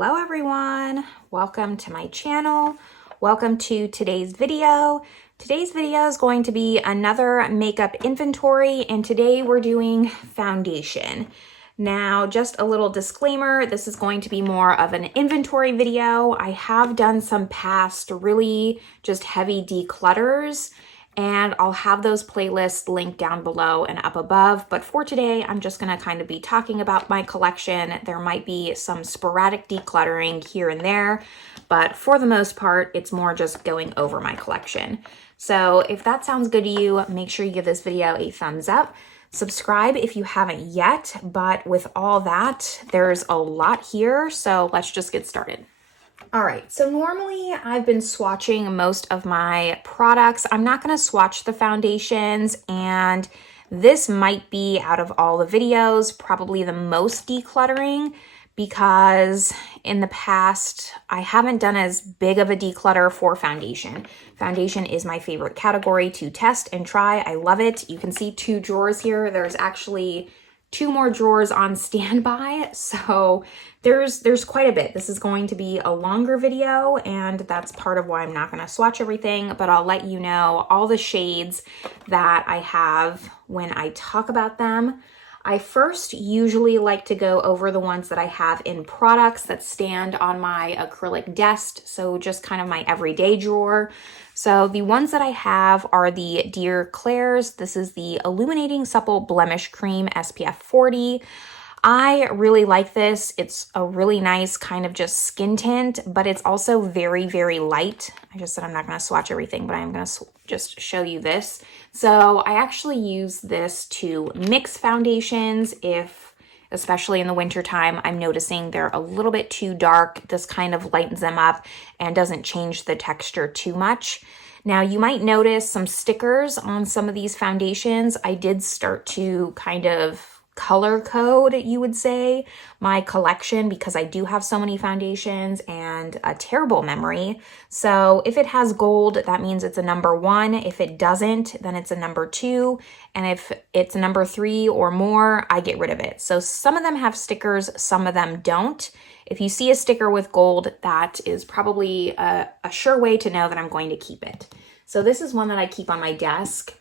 Hello everyone, welcome to my channel. Welcome to today's video. Today's video is going to be another makeup inventory, and today we're doing foundation. Now, just a little disclaimer, this is going to be more of an inventory video. I have done some past really just heavy declutters, and I'll have those playlists linked down below and up above. But for today, I'm just gonna kind of be talking about my collection. There might be some sporadic decluttering here and there, but for the most part, it's more just going over my collection. So if that sounds good to you, make sure you give this video a thumbs up. Subscribe if you haven't yet, but with all that, there's a lot here, so let's just get started. All right, so normally I've been swatching most of my products. I'm not gonna swatch the foundations, and this might be, out of all the videos, probably the most decluttering, because in the past, I haven't done as big of a declutter for foundation. Foundation is my favorite category to test and try. I love it. You can see 2 drawers here. There's actually 2 more drawers on standby, so there's quite a bit. This is going to be a longer video, and that's part of why I'm not going to swatch everything, but I'll let you know all the shades that I have when I talk about them. I first usually like to go over the ones that I have in products that stand on my acrylic desk, so just kind of my everyday drawer. So the ones that I have are the Dear Claire's. This is the Illuminating Supple Blemish Cream SPF 40. I really like this. It's a really nice kind of just skin tint, but it's also very, very light. I just said I'm not going to swatch everything, but I'm going to just show you this. So I actually use this to mix foundations especially in the winter time, I'm noticing they're a little bit too dark. This kind of lightens them up and doesn't change the texture too much. Now, you might notice some stickers on some of these foundations. I did start to kind of color code, you would say, my collection, because I do have so many foundations and a terrible memory. So if it has gold, that means it's a number 1. If it doesn't, then it's a number 2. And if it's a number 3 or more, I get rid of it. So some of them have stickers, some of them don't. If you see a sticker with gold, that is probably a sure way to know that I'm going to keep it. So this is one that I keep on my desk.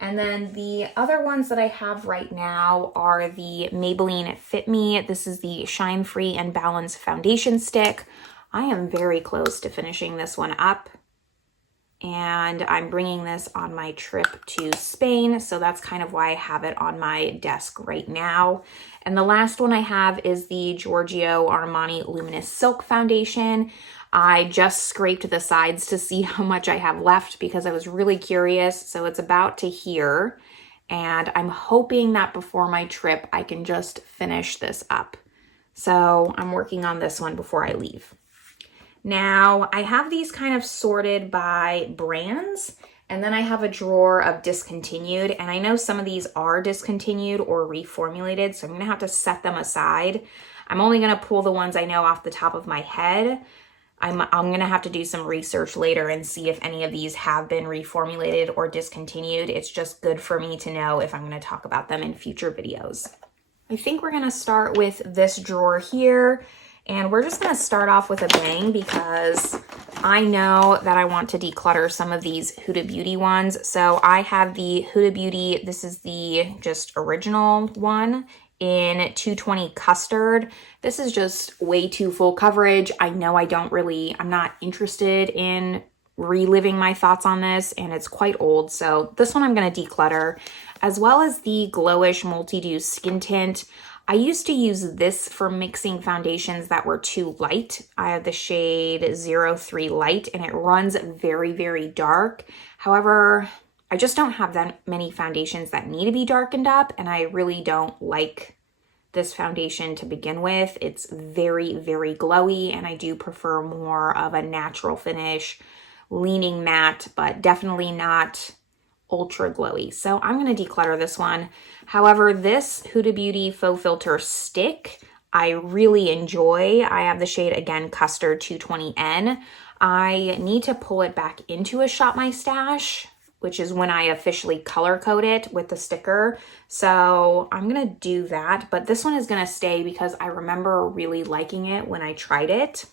And then the other ones that I have right now are the Maybelline Fit Me. This is the Shine Free and Balance Foundation Stick. I am very close to finishing this one up, and I'm bringing this on my trip to Spain, so that's kind of why I have it on my desk right now. And the last one I have is the Giorgio Armani Luminous Silk Foundation. I just scraped the sides to see how much I have left because I was really curious. So it's about to here, and I'm hoping that before my trip, I can just finish this up. So I'm working on this one before I leave. Now, I have these kind of sorted by brands, and then I have a drawer of discontinued, and I know some of these are discontinued or reformulated, so I'm gonna have to set them aside. I'm only gonna pull the ones I know off the top of my head. I'm gonna have to do some research later and see if any of these have been reformulated or discontinued. It's just good for me to know if I'm gonna talk about them in future videos. I think we're gonna start with this drawer here, and we're just gonna start off with a bang because I know that I want to declutter some of these Huda Beauty ones. So I have the Huda Beauty, this is the just original one, in 220 Custard. This is just way too full coverage. I know I'm not interested in reliving my thoughts on this, and it's quite old. So this one I'm gonna declutter, as well as the Glowish Multi-Dew Skin Tint. I used to use this for mixing foundations that were too light. I have the shade 03 Light, and it runs very, very dark. However, I just don't have that many foundations that need to be darkened up, and I really don't like this foundation to begin with. It's very, very glowy, and I do prefer more of a natural finish, leaning matte, but definitely not ultra glowy. So I'm going to declutter this one. However, this Huda Beauty Faux Filter Stick, I really enjoy. I have the shade, again, Custard 220N. I need to pull it back into a Shop My Stash which is when I officially color code it with the sticker. So I'm gonna do that, but this one is gonna stay because I remember really liking it when I tried it.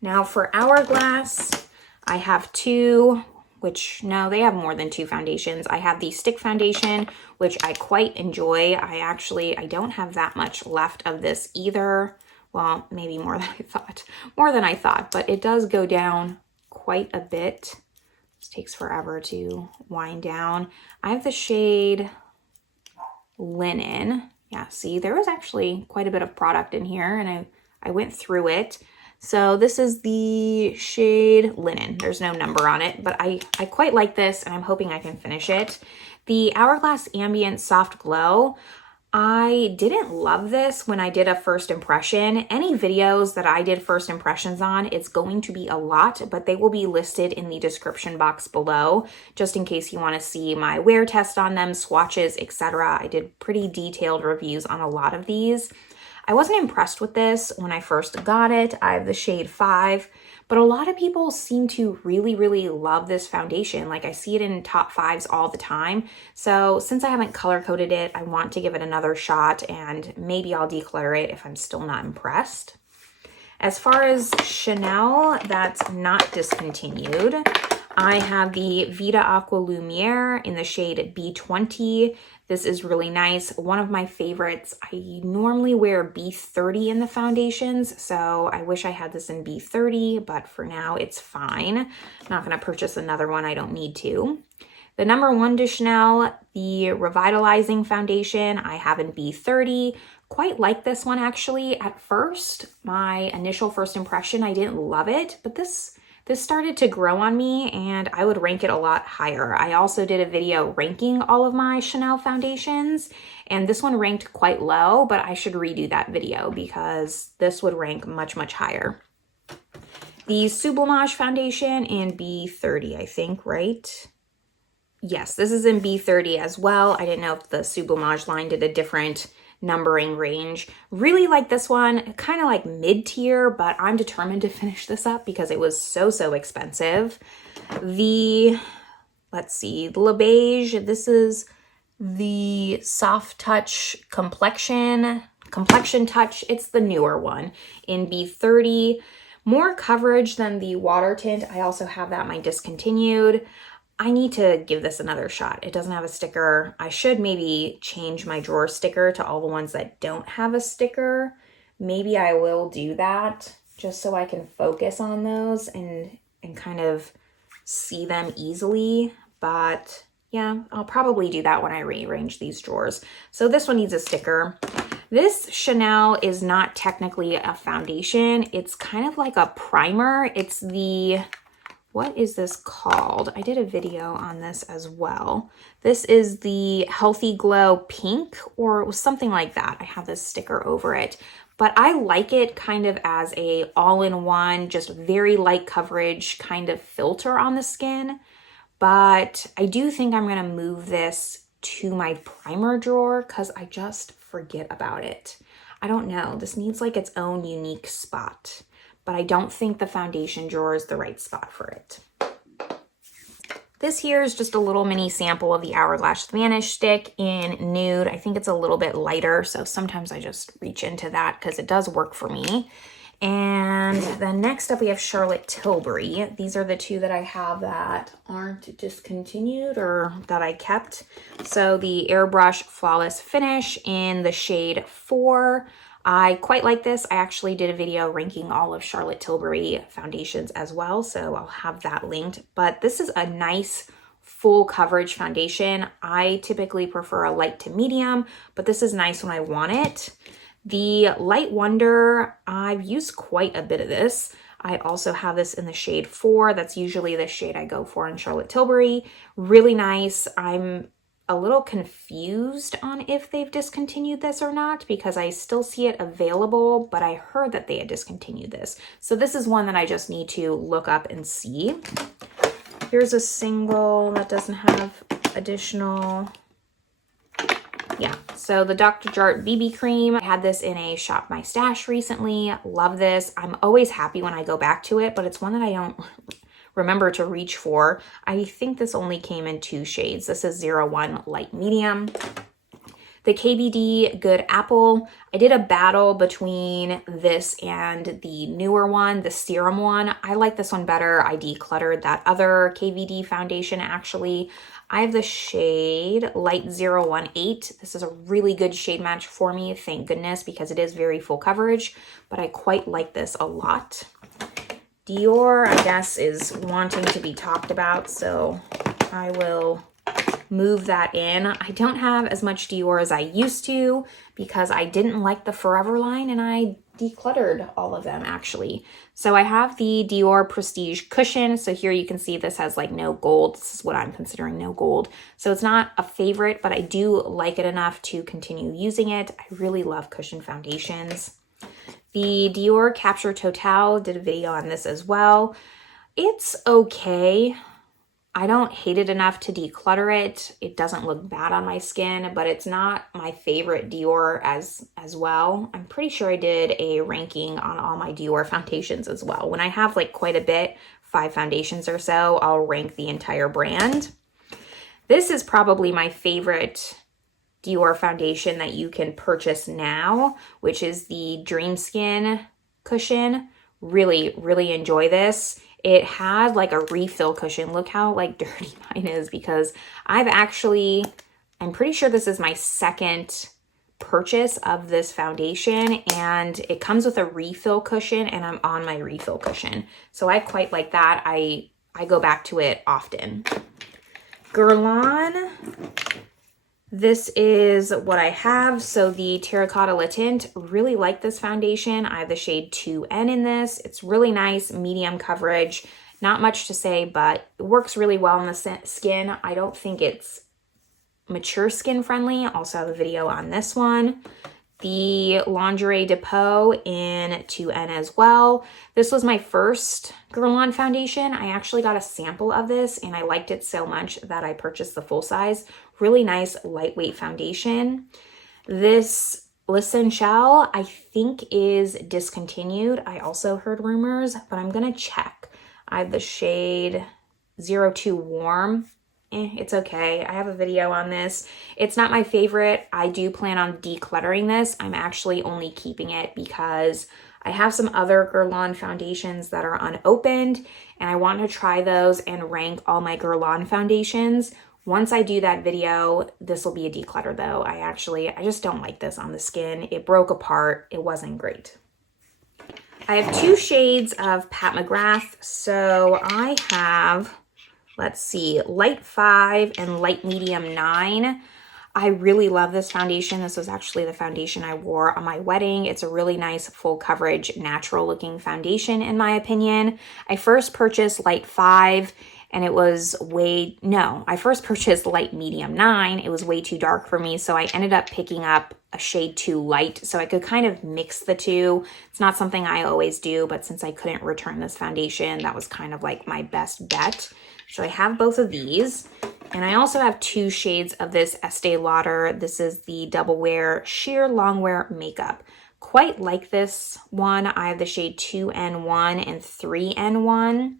Now for Hourglass, I have two, which no, they have more than two foundations. I have the stick foundation, which I quite enjoy. I don't have that much left of this either. Well, maybe more than I thought, but it does go down quite a bit. This takes forever to wind down. I have the shade Linen. Yeah, see, there was actually quite a bit of product in here, and I went through it. So this is the shade Linen. There's no number on it, but I quite like this, and I'm hoping I can finish it. The Hourglass Ambient Soft Glow, I didn't love this when I did a first impression. Any videos that I did first impressions on, it's going to be a lot, but they will be listed in the description box below, just in case you want to see my wear test on them, swatches, etc. I did pretty detailed reviews on a lot of these. I wasn't impressed with this when I first got it. I have the shade 5, but a lot of people seem to really, really love this foundation. Like I see it in top 5s all the time. So since I haven't color coded it, I want to give it another shot, and maybe I'll declutter it if I'm still not impressed. As far as Chanel, that's not discontinued. I have the Vita Aqua Lumiere in the shade B20. This is really nice. One of my favorites. I normally wear B30 in the foundations, so I wish I had this in B30, but for now it's fine. I'm not going to purchase another one. I don't need to. The number 1 de Chanel, the Revitalizing Foundation, I have in B30. Quite like this one actually. At first, my initial first impression, I didn't love it, but this started to grow on me, and I would rank it a lot higher. I also did a video ranking all of my Chanel foundations, and this one ranked quite low, but I should redo that video because this would rank much, much higher. The Sublimage foundation in B30, I think, right? Yes, this is in B30 as well. I didn't know if the Sublimage line did a different numbering range. Really like this one, kind of like mid-tier, but I'm determined to finish this up because it was so expensive. Let's see, the Beige, this is the Soft Touch Complexion Touch. It's the newer one in B30. More coverage than the water tint. I also have that my discontinued. I need to give this another shot. It doesn't have a sticker. I should maybe change my drawer sticker to all the ones that don't have a sticker. Maybe I will do that just so I can focus on those and kind of see them easily. But yeah, I'll probably do that when I rearrange these drawers. So this one needs a sticker. This Chanel is not technically a foundation. It's kind of like a primer. It's the... what is this called? I did a video on this as well. This is the Healthy Glow Pink, or it was something like that. I have this sticker over it, but I like it kind of as a all-in-one, just very light coverage kind of filter on the skin. But I do think I'm gonna move this to my primer drawer because I just forget about it. I don't know, this needs like its own unique spot, but I don't think the foundation drawer is the right spot for it. This here is just a little mini sample of the Hourglass Vanish Stick in Nude. I think it's a little bit lighter, so sometimes I just reach into that because it does work for me. And then next up we have Charlotte Tilbury. These are the two that I have that aren't discontinued or that I kept. So the Airbrush Flawless Finish in the shade 4. I quite like this. I actually did a video ranking all of Charlotte Tilbury foundations as well, so I'll have that linked. But this is a nice full coverage foundation. I typically prefer a light to medium, but this is nice when I want it. The Light Wonder, I've used quite a bit of this. I also have this in the shade 4. That's usually the shade I go for in Charlotte Tilbury. Really nice. I'm a little confused on if they've discontinued this or not because I still see it available, but I heard that they had discontinued this. So this is one that I just need to look up and see. Here's a single that doesn't have additional. Yeah, so the Dr. Jart BB Cream. I had this in a Shop My Stash recently. Love this. I'm always happy when I go back to it, but it's one that I don't remember to reach for. I think this only came in 2 shades. This is 01 Light Medium. The KBD Good Apple. I did a battle between this and the newer one, the serum one. I like this one better. I decluttered that other KVD foundation actually. I have the shade Light 018. This is a really good shade match for me, thank goodness, because it is very full coverage, but I quite like this a lot. Dior, I guess, is wanting to be talked about, so I will move that in. I don't have as much Dior as I used to because I didn't like the Forever line and I decluttered all of them actually. So I have the Dior Prestige cushion. So here you can see this has like no gold. This is what I'm considering no gold. So it's not a favorite, but I do like it enough to continue using it. I really love cushion foundations. The Dior Capture Totale, did a video on this as well. It's okay. I don't hate it enough to declutter it. It doesn't look bad on my skin, but it's not my favorite Dior as well. I'm pretty sure I did a ranking on all my Dior foundations as well. When I have like quite a bit, 5 foundations or so, I'll rank the entire brand. This is probably my favorite Dior foundation that you can purchase now, which is the Dream Skin cushion. Really, really enjoy this. It had like a refill cushion. Look how like dirty mine is because I'm pretty sure this is my second purchase of this foundation and it comes with a refill cushion and I'm on my refill cushion. So I quite like that. I go back to it often. Guerlain. This is what I have. So the Terracotta Le Tint, really like this foundation. I have the shade 2N in this. It's really nice, medium coverage. Not much to say, but it works really well on the skin. I don't think it's mature skin friendly. Also have a video on this one. The Lingerie Depot in 2N as well. This was my first Guerlain foundation. I actually got a sample of this and I liked it so much that I purchased the full size. Really nice lightweight foundation. This L'Essentiel I think is discontinued. I also heard rumors, but I'm gonna check. I have the shade 02 Warm. It's okay. I have a video on this. It's not my favorite. I do plan on decluttering this. I'm actually only keeping it because I have some other Guerlain foundations that are unopened and I want to try those and rank all my Guerlain foundations. Once I do that video, this will be a declutter though. I just don't like this on the skin. It broke apart. It wasn't great. I have 2 shades of Pat McGrath. So I have, let's see, Light 5 and Light Medium 9. I really love this foundation. This was actually the foundation I wore on my wedding. It's a really nice full coverage, natural looking foundation in my opinion. I first purchased Light 5 and it was I first purchased Light Medium 9. It was way too dark for me, so I ended up picking up a shade 2 light so I could kind of mix the two. It's not something I always do, but since I couldn't return this foundation, that was kind of like my best bet. So I have both of these. And I also have 2 shades of this Estee Lauder. This is the Double Wear Sheer Longwear Makeup. Quite like this one. I have the shade 2N1 and 3N1.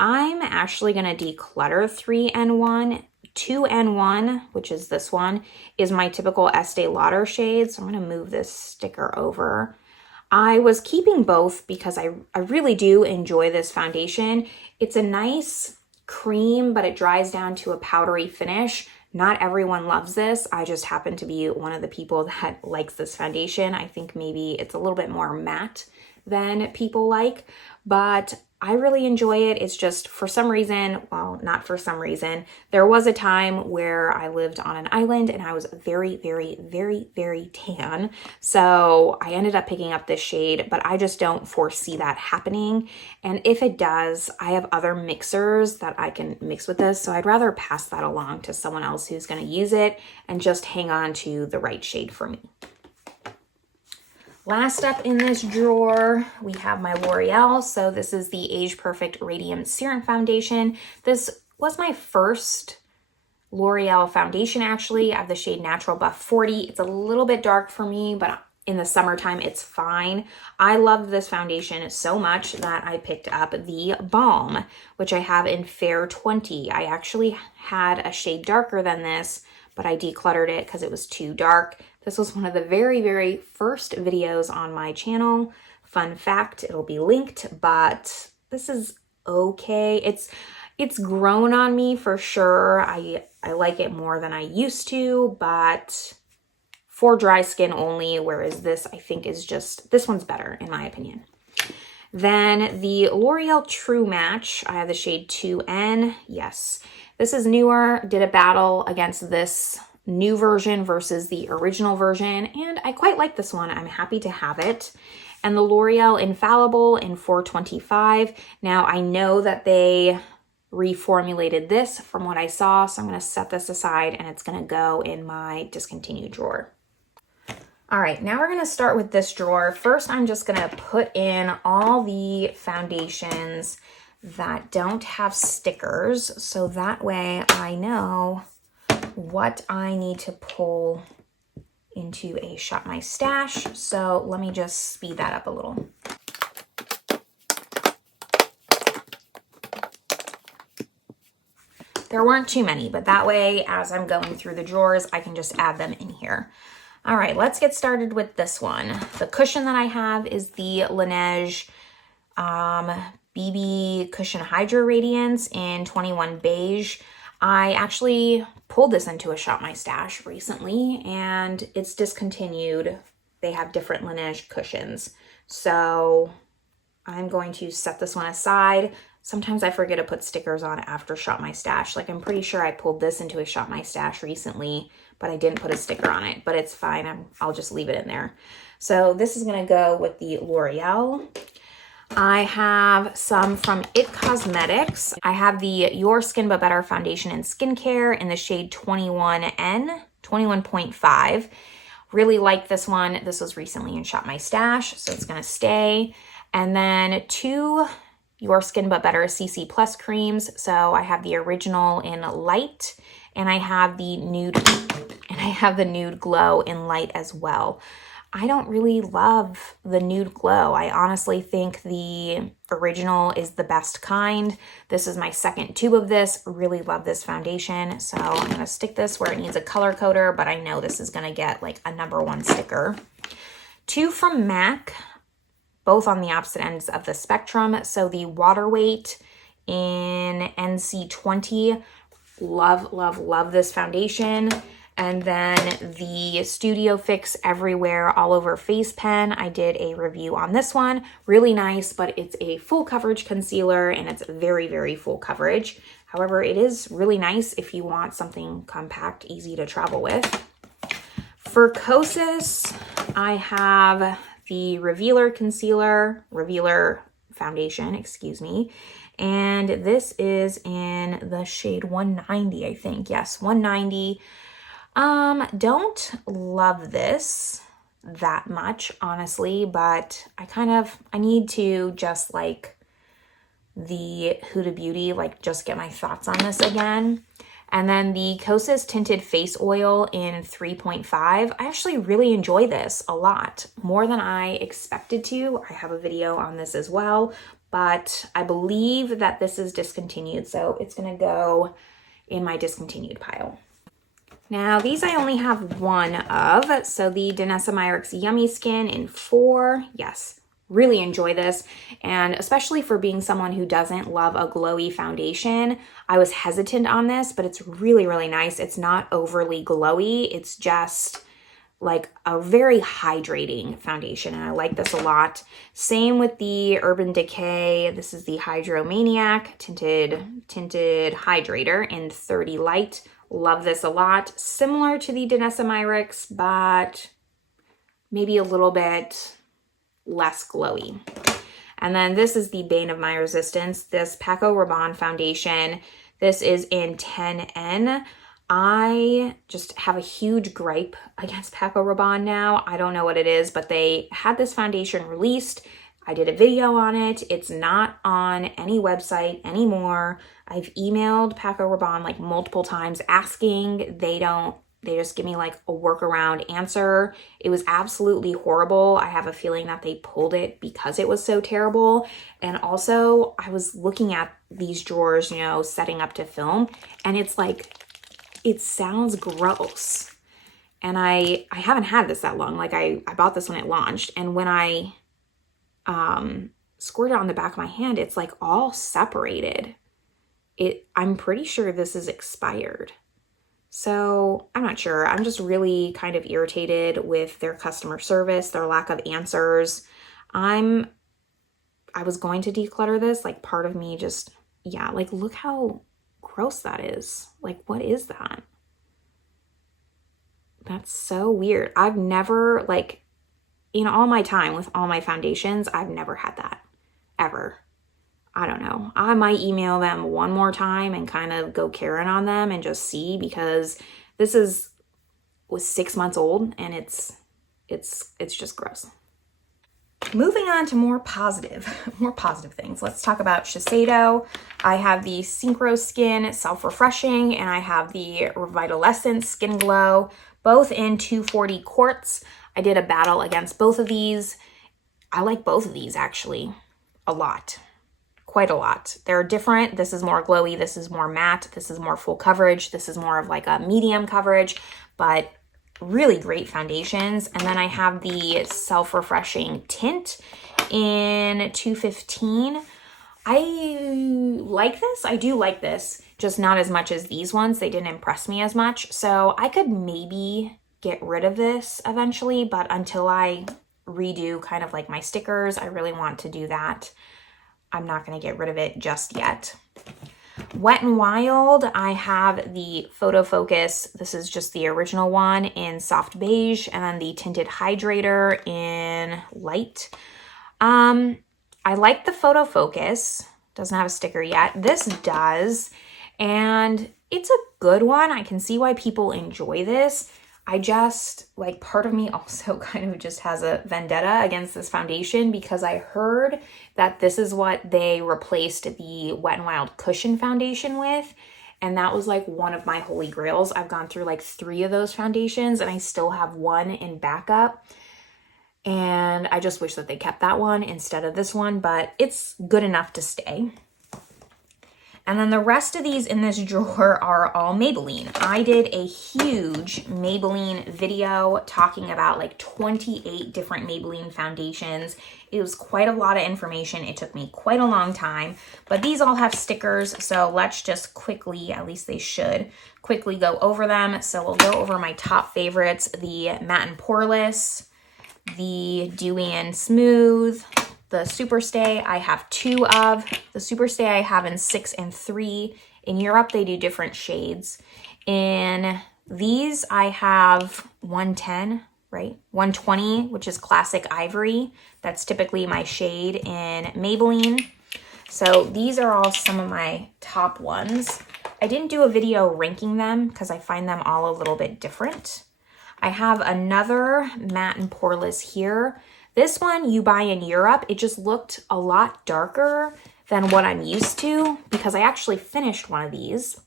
I'm actually going to declutter 3N1. 2N1, which is this one, is my typical Estee Lauder shade. So I'm going to move this sticker over. I was keeping both because I really do enjoy this foundation. It's a nice cream, but it dries down to a powdery finish. Not everyone loves this. I just happen to be one of the people that likes this foundation. I think maybe it's a little bit more matte than people like, but I really enjoy it. It's just for some reason, well, not for some reason, there was a time where I lived on an island and I was very, very, very, very tan. So I ended up picking up this shade, but I just don't foresee that happening. And if it does, I have other mixers that I can mix with this. So I'd rather pass that along to someone else who's going to use it and just hang on to the right shade for me. Last up in this drawer, we have my Loreal. So this is the Age Perfect Radiant Serum Foundation. This was my first Loreal foundation, actually. I have the shade Natural Buff 40. It's a little bit dark for me, but in the summertime, it's fine. I love this foundation so much that I picked up the Balm, which I have in Fair 20. I actually had a shade darker than this, but I decluttered it because it was too dark. This was one of the very, very first videos on my channel. Fun fact, it'll be linked, but this is okay. It's grown on me for sure. I like it more than I used to, but for dry skin only, whereas this I think is just, this one's better in my opinion. Then the L'Oreal True Match, I have the shade 2N. Yes, this is newer, did a battle against this new version versus the original version, and I quite like this one. I'm happy to have it. And the L'Oreal Infallible in 425. Now I know that they reformulated this from what I saw, so I'm going to set this aside and it's going to go in my discontinued drawer. All right, now we're going to start with this drawer. First, I'm just going to put in all the foundations that don't have stickers, so that way I know what I need to pull into a Shop My Stash. So let me just speed that up a little. There weren't too many, but that way, as I'm going through the drawers, I can just add them in here. All right, let's get started with this one. The cushion that I have is the Laneige BB Cushion Hydro Radiance in 21 Beige. I actually pulled this into a Shop My Stash recently, and it's discontinued. They have different Laneige cushions. So I'm going to set this one aside. Sometimes I forget to put stickers on after Shop My Stash. Like, I'm pretty sure I pulled this into a Shop My Stash recently, but I didn't put a sticker on it, but it's fine. I'll just leave it in there. So this is gonna go with the L'Oreal. I have some from It Cosmetics. I have the Your Skin But Better Foundation and Skincare in the shade 21N, 21.5. Really like this one. This was recently in Shop My Stash, so it's gonna stay. And then two Your Skin But Better CC Plus creams. So I have the original in light, and I have the nude glow in light as well. I don't really love the nude glow. I honestly think the original is the best kind. This is my second tube of this. Really love this foundation. So I'm gonna stick this where it needs a color coater, but I know this is gonna get like a #1 sticker. Two from MAC, both on the opposite ends of the spectrum. So the Water Weight in NC20. Love, love, love this foundation. And then the Studio Fix Everywhere All Over Face Pen. I did a review on this one. Really nice, but it's a full coverage concealer and it's very, very full coverage. However, it is really nice if you want something compact, easy to travel with. For Kosas, I have the Revealer Foundation, excuse me. And this is in the shade 190, I think. Yes, 190. Don't love this that much, honestly, but I need to just like the Huda Beauty, like just get my thoughts on this again. And then the Kosas Tinted Face Oil in 3.5. I actually really enjoy this a lot, more than I expected to. I have a video on this as well, but I believe that this is discontinued, so it's gonna go in my discontinued pile. Now, these I only have one of, so the Danessa Myricks Yummy Skin in 4. Yes, really enjoy this, and especially for being someone who doesn't love a glowy foundation, I was hesitant on this, but it's really, really nice. It's not overly glowy. It's just like a very hydrating foundation, and I like this a lot. Same with the Urban Decay. This is the Hydromaniac Tinted Hydrator in 30 Light. Love this a lot. Similar to the Danessa Myricks, but maybe a little bit less glowy. And then this is the bane of my resistance, this Paco Rabanne foundation. This is in 10N. I just have a huge gripe against Paco Rabanne now. I don't know what it is, but they had this foundation released. I did a video on it. It's not on any website anymore. I've emailed Paco Rabanne like multiple times asking. They don't they just give me like a workaround answer. It was absolutely horrible. I have a feeling that they pulled it because it was so terrible. And also I was looking at these drawers, you know, setting up to film, and it's like, it sounds gross. And I haven't had this that long. Like I bought this when it launched, and when I squirt it on the back of my hand, it's like all separated. I'm pretty sure this is expired. So I'm not sure. I'm just really kind of irritated with their customer service, their lack of answers. I was going to declutter this, like part of me just, yeah, like look how gross that is. Like, what is that? That's so weird. I've never, like, in all my time with all my foundations, I've never had that, ever. I don't know. I might email them one more time and kind of go Karen on them and just see, because this was 6 months old and it's just gross. Moving on to more positive things. Let's talk about Shiseido. I have the Synchro Skin Self-Refreshing, and I have the Revitalescent Skin Glow, both in 240 quarts. I did a battle against both of these. I like both of these actually a lot. Quite a lot. They're different. This is more glowy. This is more matte. This is more full coverage. This is more of like a medium coverage, but really great foundations. And then I have the Self-Refreshing Tint in 215. I like this. I do like this, just not as much as these ones. They didn't impress me as much. So I could maybe get rid of this eventually, but until I redo kind of like my stickers, I really want to do that. I'm not going to get rid of it just yet. Wet n Wild, I have the Photo Focus. This is just the original one in soft beige, and then the Tinted Hydrator in light. I like the Photo Focus. Doesn't have a sticker yet. This does, and it's a good one. I can see why people enjoy this. I just, like, part of me also kind of just has a vendetta against this foundation, because I heard that this is what they replaced the Wet n Wild Cushion foundation with. And that was like one of my holy grails. I've gone through like 3 of those foundations and I still have one in backup. And I just wish that they kept that one instead of this one, but it's good enough to stay. And then the rest of these in this drawer are all Maybelline. I did a huge Maybelline video talking about like 28 different Maybelline foundations. It was quite a lot of information. It took me quite a long time, but these all have stickers. So let's just quickly, at least they should, quickly go over them. So we'll go over my top favorites: the Matte and Poreless, the Dewy and Smooth, the Superstay I have 2 of. The Superstay I have in 6 and 3. In Europe, they do different shades. In these, I have 110, right? 120, which is Classic Ivory. That's typically my shade in Maybelline. So these are all some of my top ones. I didn't do a video ranking them because I find them all a little bit different. I have another Matte and Poreless here. This one you buy in Europe. It just looked a lot darker than what I'm used to, because I actually finished one of these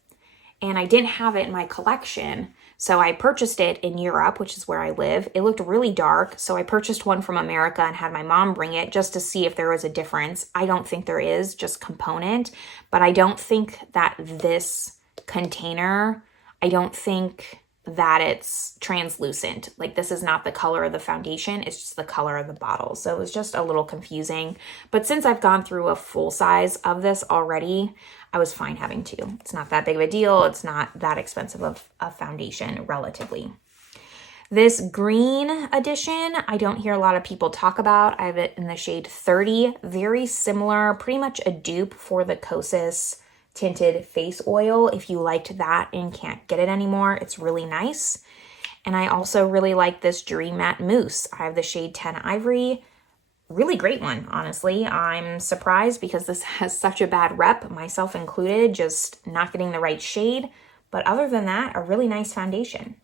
and I didn't have it in my collection. So I purchased it in Europe, which is where I live. It looked really dark. So I purchased one from America and had my mom bring it just to see if there was a difference. I don't think there is, just component, but I don't think that this container, I don't think that it's translucent. Like, this is not the color of the foundation, it's just the color of the bottle. So it was just a little confusing. But since I've gone through a full size of this already, I was fine having 2. It's not that big of a deal. It's not that expensive of a foundation relatively. This green edition, I don't hear a lot of people talk about. I have it in the shade 30, very similar, pretty much a dupe for the Kosas tinted face oil. If you liked that and can't get it anymore, it's really nice. And I also really like this Dream Matte Mousse. I have the shade 10 Ivory. Really great one, honestly. I'm surprised because this has such a bad rep, myself included, just not getting the right shade. But other than that, a really nice foundation.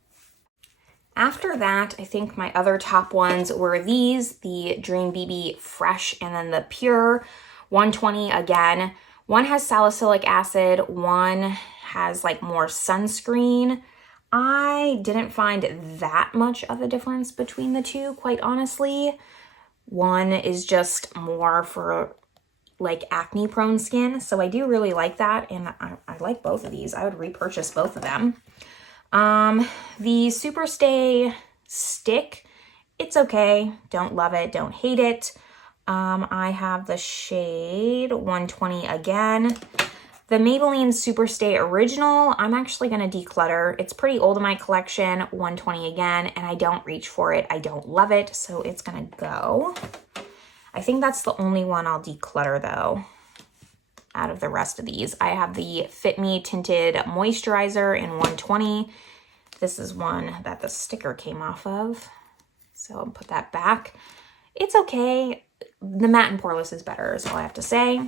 After that, I think my other top ones were these, the Dream BB Fresh and then the Pure 120 again. One has salicylic acid, one has like more sunscreen. I didn't find that much of a difference between the two, quite honestly. One is just more for like acne prone skin, so I do really like that, and I like both of these. I would repurchase both of them. The Superstay stick, it's okay. Don't love it, don't hate it. I have the shade 120 again. The Maybelline Superstay Original, I'm actually going to declutter. It's pretty old in my collection, 120 again, and I don't reach for it. I don't love it, so it's going to go. I think that's the only one I'll declutter, though, out of the rest of these. I have the Fit Me Tinted Moisturizer in 120. This is one that the sticker came off of, so I'll put that back. It's okay. The matte and poreless is better, is all I have to say.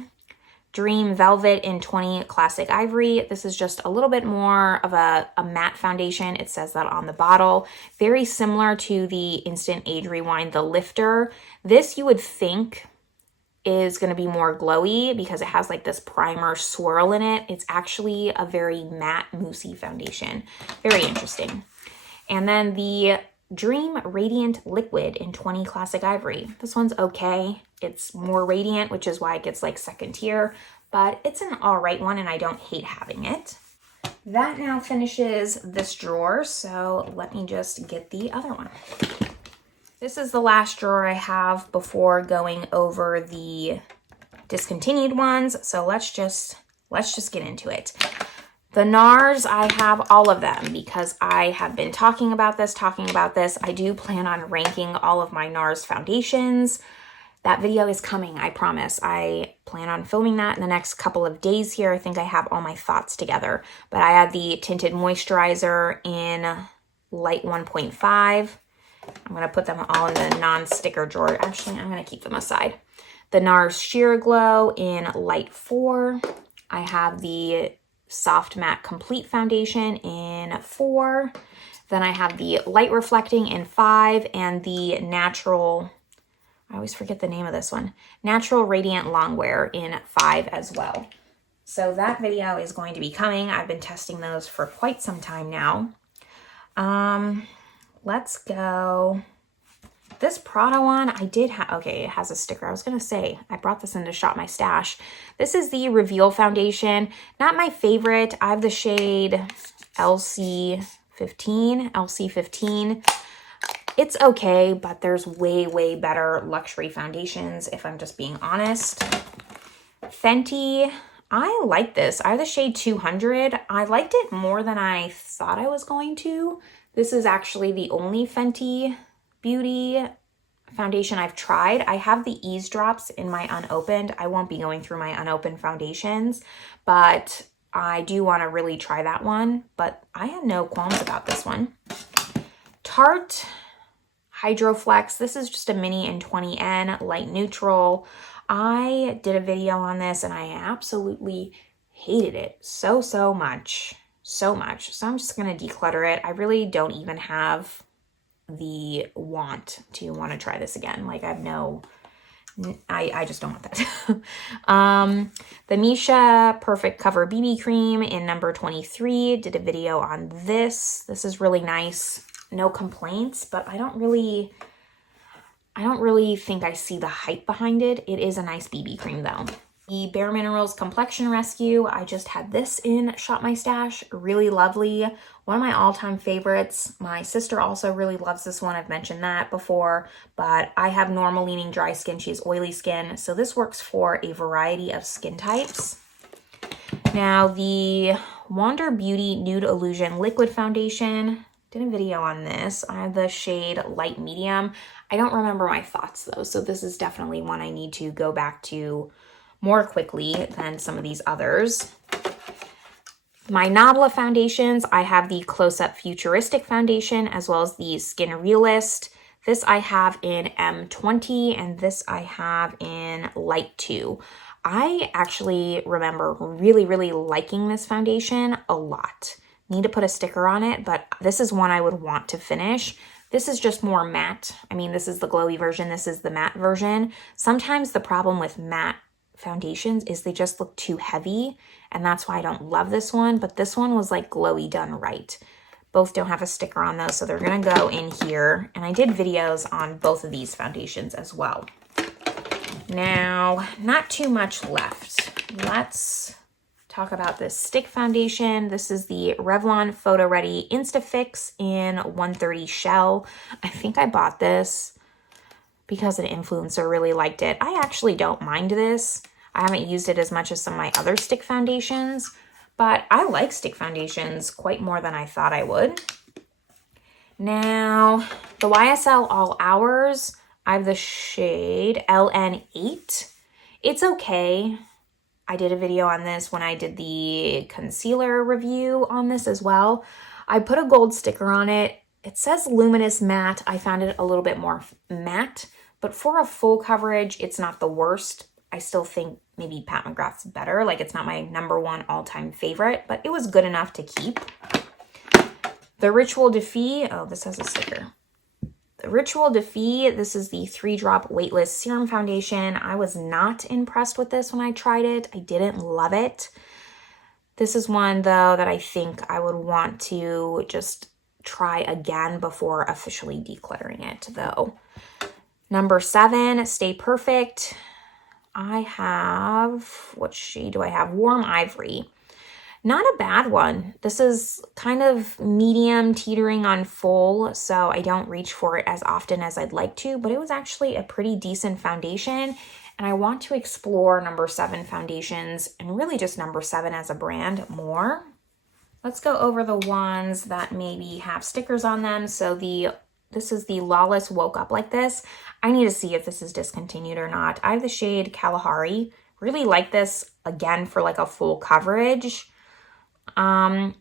Dream Velvet in 20 Classic Ivory. This is just a little bit more of a matte foundation. It says that on the bottle. Very similar to the Instant Age Rewind, the Lifter. This you would think is going to be more glowy because it has like this primer swirl in it. It's actually a very matte, moussey foundation. Very interesting. And then the Dream Radiant Liquid in 20 Classic Ivory. This one's okay. It's more radiant, which is why it gets like second tier, but it's an all right one and I don't hate having it. That now finishes this drawer, so let me just get the other one. This is the last drawer I have before going over the discontinued ones, so let's just get into it. The NARS, I have all of them because I have been talking about this. I do plan on ranking all of my NARS foundations. That video is coming, I promise. I plan on filming that in the next couple of days here. I think I have all my thoughts together. But I had the Tinted Moisturizer in Light 1.5. I'm going to put them all in the non-sticker drawer. Actually, I'm going to keep them aside. The NARS Sheer Glow in Light 4. I have the Soft Matte Complete Foundation in 4. Then I have the Light Reflecting in 5 and the Natural, I always forget the name of this one, Natural Radiant Longwear in 5 as well. So that video is going to be coming. I've been testing those for quite some time now. Let's go. This Prada one, I did have, okay, it has a sticker. I was going to say, I brought this in to shop my stash. This is the Reveal Foundation. Not my favorite. I have the shade LC15. It's okay, but there's way, way better luxury foundations, if I'm just being honest. Fenty, I like this. I have the shade 200. I liked it more than I thought I was going to. This is actually the only Fenty Beauty foundation I've tried. I have the Ease Drops in my unopened. I won't be going through my unopened foundations, but I do want to really try that one, but I have no qualms about this one. Tarte Hydroflex. This is just a mini in 20N, light neutral. I did a video on this and I absolutely hated it so much. So I'm just going to declutter it. I really don't even have the want to try this again. Like I just don't want that. The Misha Perfect Cover BB Cream in number 23. Did a video on this. This is really nice. No complaints, but I don't really think I see the hype behind it. It is a nice BB cream though. The Bare Minerals Complexion Rescue, I just had this in Shop My Stash. Really lovely. One of my all-time favorites. My sister also really loves this one. I've mentioned that before, but I have normal leaning dry skin. She has oily skin, so this works for a variety of skin types. Now, the Wander Beauty Nude Illusion Liquid Foundation. Did a video on this. I have the shade Light Medium. I don't remember my thoughts though, so this is definitely one I need to go back to more quickly than some of these others. My Nabla foundations, I have the Close Up Futuristic Foundation as well as the Skin Realist. This I have in M20 and this I have in Light 2. I actually remember really liking this foundation a lot. Need to put a sticker on it, but this is one I would want to finish. This is just more matte. I mean, this is the glowy version. This is the matte version. Sometimes the problem with matte foundations is they just look too heavy, and that's why I don't love this one, but this one was like glowy done right. Both don't have a sticker on those, so they're gonna go in here. And I did videos on both of these foundations as well. Now, not too much left. Let's talk about this stick foundation. This is the Revlon Photo Ready Instafix in 130 Shell. I think I bought this because an influencer really liked it. I actually don't mind this. I haven't used it as much as some of my other stick foundations, but I like stick foundations quite more than I thought I would. Now, the YSL All Hours, I have the shade LN8. It's okay. I did a video on this when I did the concealer review on this as well. I put a gold sticker on it. It says Luminous Matte. I found it a little bit more matte, but for a full coverage, it's not the worst. I still think maybe Pat McGrath's better. Like, it's not my #1 all-time favorite, but it was good enough to keep. The Ritual Defy, oh, this has a sticker. The Ritual Defy, this is the 3-drop weightless serum foundation. I was not impressed with this when I tried it. I didn't love it. This is one, though, that I think I would want to just try again before officially decluttering it, though. Number 7, Stay Perfect. I have, what shade do I have? Warm Ivory. Not a bad one. This is kind of medium, teetering on full, so I don't reach for it as often as I'd like to, but it was actually a pretty decent foundation, and I want to explore number 7 foundations and really just number 7 as a brand more. Let's go over the ones that maybe have stickers on them. So this is the Lawless Woke Up Like This. I need to see if this is discontinued or not. I have the shade Kalahari. Really like this, again, for like a full coverage.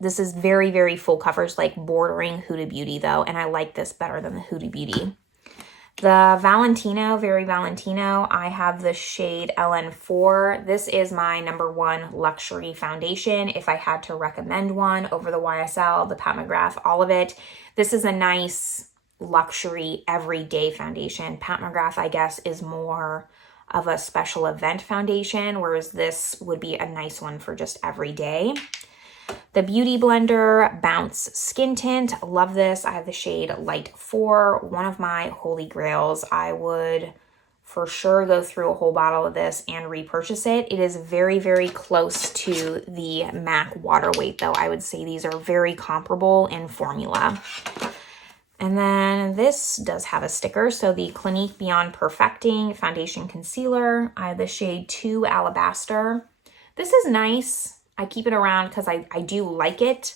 This is very, very full coverage, like bordering Huda Beauty though, and I like this better than the Huda Beauty. The Valentino, Very Valentino, I have the shade LN4. This is my #1 luxury foundation. If I had to recommend one over the YSL, the Pat McGrath, all of it, this is a nice luxury everyday foundation. Pat McGrath, I guess, is more of a special event foundation, whereas this would be a nice one for just every day. The Beauty Blender Bounce Skin Tint. Love this. I have the shade Light 4, one of my holy grails. I would for sure go through a whole bottle of this and repurchase it. It is very, very close to the MAC Water Weight, though. I would say these are very comparable in formula. And then this does have a sticker. So the Clinique Beyond Perfecting Foundation Concealer. I have the shade 2 Alabaster. This is nice. I keep it around because I do like it.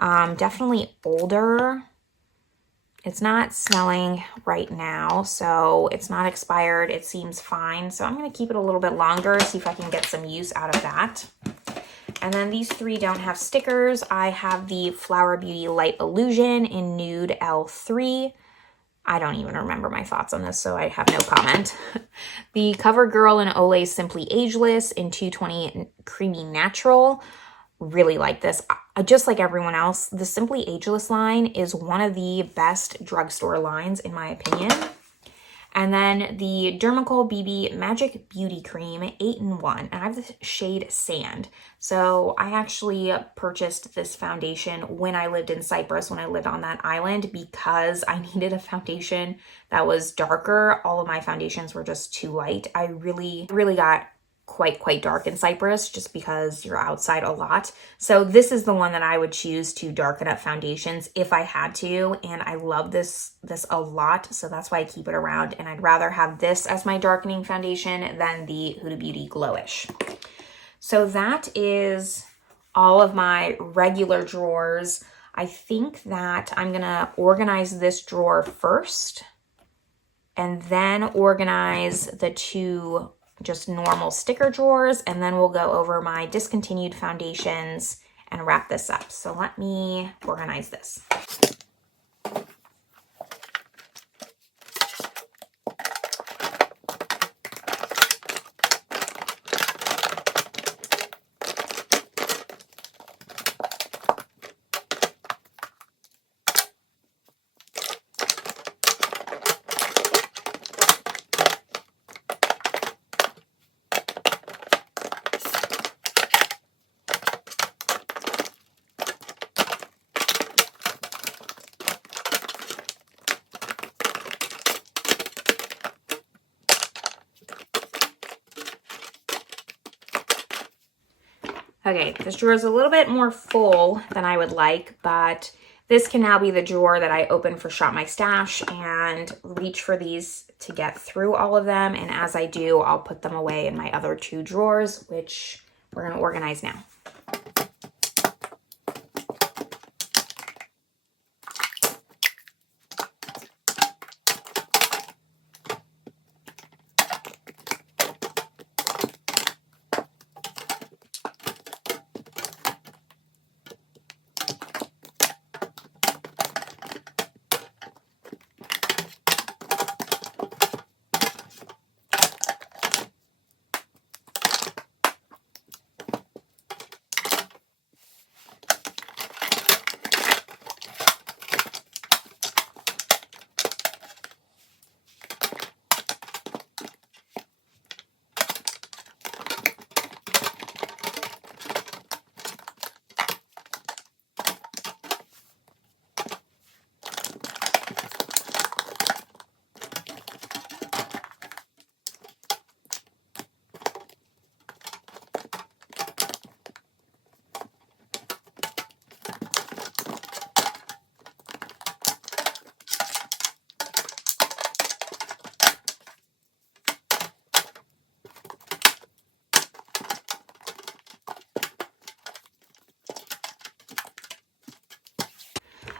Definitely older. It's not smelling right now, so it's not expired. It seems fine. So I'm going to keep it a little bit longer, see if I can get some use out of that. And then these 3 don't have stickers. I have the Flower Beauty Light Illusion in Nude L3. I don't even remember my thoughts on this, so I have no comment. The CoverGirl and Olay Simply Ageless in 220 Creamy Natural. Really like this. Just like everyone else, the Simply Ageless line is one of the best drugstore lines, in my opinion. And then the Dermacol BB Magic Beauty Cream 8-in-1, and I have the shade Sand. So I actually purchased this foundation when I lived in Cyprus, when I lived on that island, because I needed a foundation that was darker. All of my foundations were just too light. I really got quite dark in Cyprus just because you're outside a lot. So this is the one that I would choose to darken up foundations if I had to, and I love this a lot, so that's why I keep it around, and I'd rather have this as my darkening foundation than the Huda Beauty Glowish. So that is all of my regular drawers. I think that I'm gonna organize this drawer first and then organize the 2 just normal sticker drawers, and then we'll go over my discontinued foundations and wrap this up. So let me organize this. Okay, this drawer is a little bit more full than I would like, but this can now be the drawer that I open for Shop My Stash and reach for these to get through all of them. And as I do, I'll put them away in my other 2 drawers, which we're going to organize now.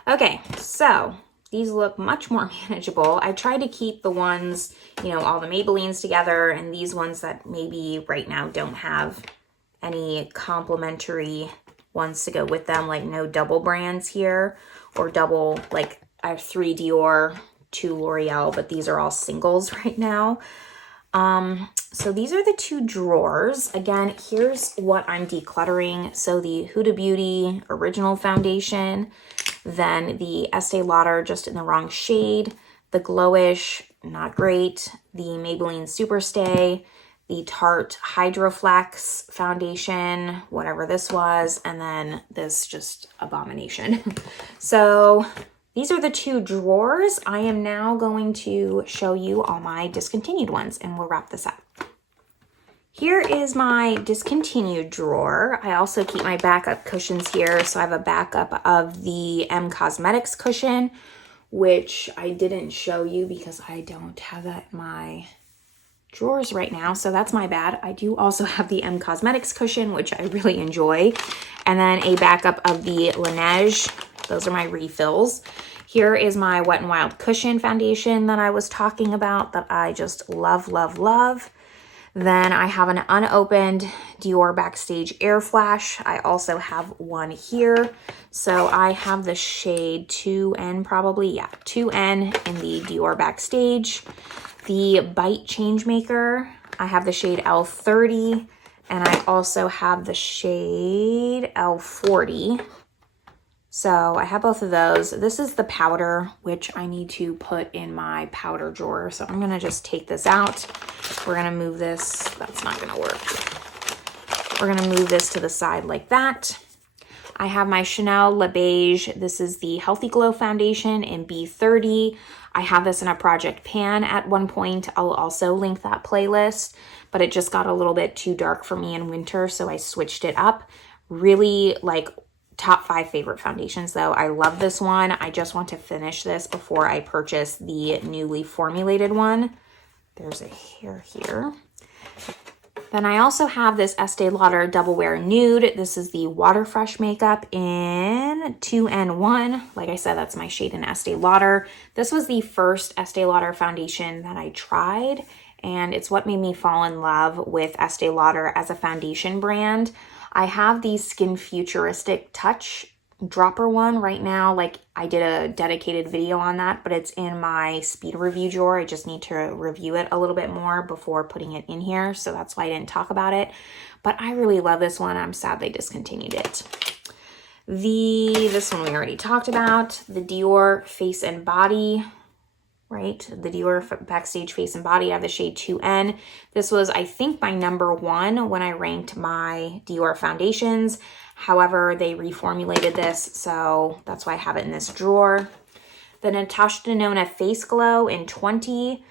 Okay, so these look much more manageable. I tried to keep the ones, all the Maybellines together, and these ones that maybe right now don't have any complementary ones to go with them, like no double brands here, or double, like I have 3 Dior, 2 L'Oreal, but these are all singles right now. So these are the 2 drawers. Again, here's what I'm decluttering. So the Huda Beauty Original Foundation, then the Estee Lauder just in the wrong shade, the Glowish, not great, the Maybelline Superstay, the Tarte Hydroflex Foundation, whatever this was, and then this just abomination. So these are the 2 drawers. I am now going to show you all my discontinued ones, and we'll wrap this up. Here is my discontinued drawer. I also keep my backup cushions here. So I have a backup of the M Cosmetics cushion, which I didn't show you because I don't have that in my drawers right now. So that's my bad. I do also have the M Cosmetics cushion, which I really enjoy. And then a backup of the Laneige. Those are my refills. Here is my Wet n Wild cushion foundation that I was talking about that I just love, love, love. Then I have an unopened Dior Backstage Air Flash. I also have one here. So I have the shade 2N probably. Yeah, 2N in the Dior Backstage. The Bite Changemaker, I have the shade L30. And I also have the shade L40. So I have both of those. This is the powder, which I need to put in my powder drawer. So I'm gonna just take this out. We're gonna move this, that's not gonna work. We're gonna move this to the side like that. I have my Chanel Le Beige. This is the Healthy Glow Foundation in B30. I have this in a Project Pan at one point. I'll also link that playlist, but it just got a little bit too dark for me in winter, so I switched it up. Really like top 5 favorite foundations though. I love this one. I just want to finish this before I purchase the newly formulated one. There's a hair here. Then I also have this Estee Lauder Double Wear Nude. This is the Water Fresh makeup in 2N1. Like I said, that's my shade in Estee Lauder. This was the first Estee Lauder foundation that I tried, and it's what made me fall in love with Estee Lauder as a foundation brand. I have the Skin Futuristic Touch dropper one right now. Like I did a dedicated video on that, but it's in my speed review drawer. I just need to review it a little bit more before putting it in here. So that's why I didn't talk about it. But I really love this one. I'm sad they discontinued it. This one we already talked about. The Dior Face and Body, right? The Dior Backstage Face and Body. I have the shade 2N. This was, I think, my #1 when I ranked my Dior foundations. However, they reformulated this, so that's why I have it in this drawer. The Natasha Denona Face Glow in 20.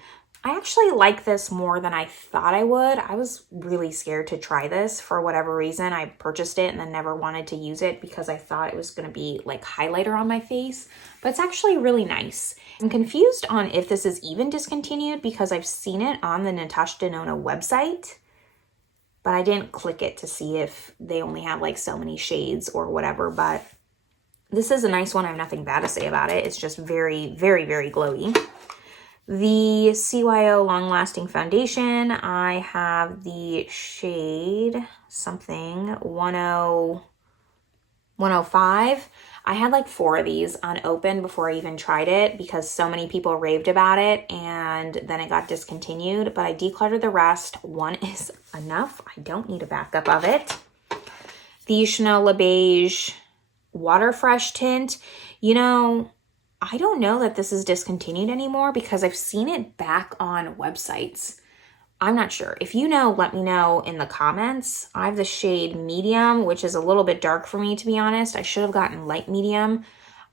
I actually like this more than I thought I would. I was really scared to try this for whatever reason. I purchased it and then never wanted to use it because I thought it was going to be like highlighter on my face, but it's actually really nice. I'm confused on if this is even discontinued because I've seen it on the Natasha Denona website, but I didn't click it to see if they only have like so many shades or whatever, but this is a nice one. I have nothing bad to say about it. It's just very, very, very glowy. The CYO Long Lasting Foundation, I have the shade something 105. I had like 4 of these unopened before I even tried it because so many people raved about it and then it got discontinued, but I decluttered the rest. 1 is enough. I don't need a backup of it. The Chanel Le Beige Water Fresh tint. You know, I don't know that this is discontinued anymore because I've seen it back on websites. I'm not sure. If you know, let me know in the comments. I have the shade medium, which is a little bit dark for me, to be honest. I should have gotten light medium.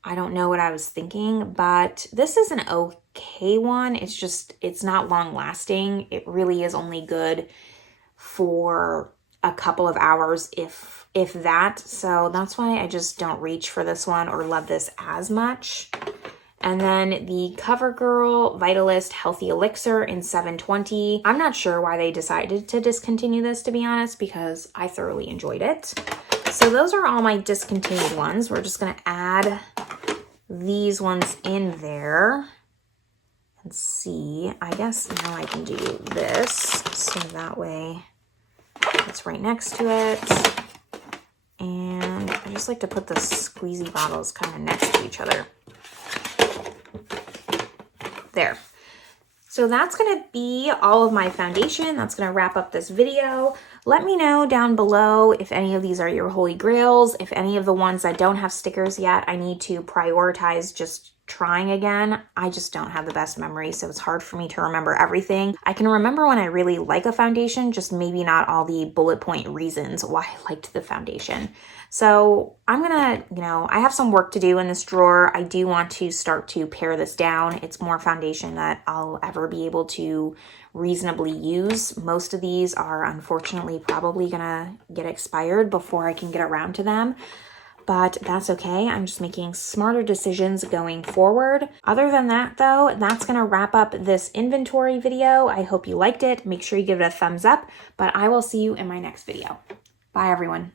I don't know what I was thinking, but this is an okay one. It's just, it's not long lasting. It really is only good for a couple of hours, if that. So that's why I just don't reach for this one or love this as much. And then the CoverGirl Vitalist Healthy Elixir in 720. I'm not sure why they decided to discontinue this, to be honest, because I thoroughly enjoyed it. So those are all my discontinued ones. We're just going to add these ones in there and see. I guess now I can do this, so that way it's right next to it. And I just like to put the squeezy bottles kind of next to each other. There. So that's going to be all of my foundation. That's going to wrap up this video. Let me know down below if any of these are your holy grails. If any of the ones that don't have stickers yet, I need to prioritize just trying again. I just don't have the best memory, so it's hard for me to remember everything. I can remember when I really like a foundation, just maybe not all the bullet point reasons why I liked the foundation. So I'm gonna, I have some work to do in this drawer. I do want to start to pare this down. It's more foundation that I'll ever be able to reasonably use. Most of these are unfortunately probably gonna get expired before I can get around to them. But that's okay. I'm just making smarter decisions going forward. Other than that though, that's gonna wrap up this inventory video. I hope you liked it. Make sure you give it a thumbs up, but I will see you in my next video. Bye everyone.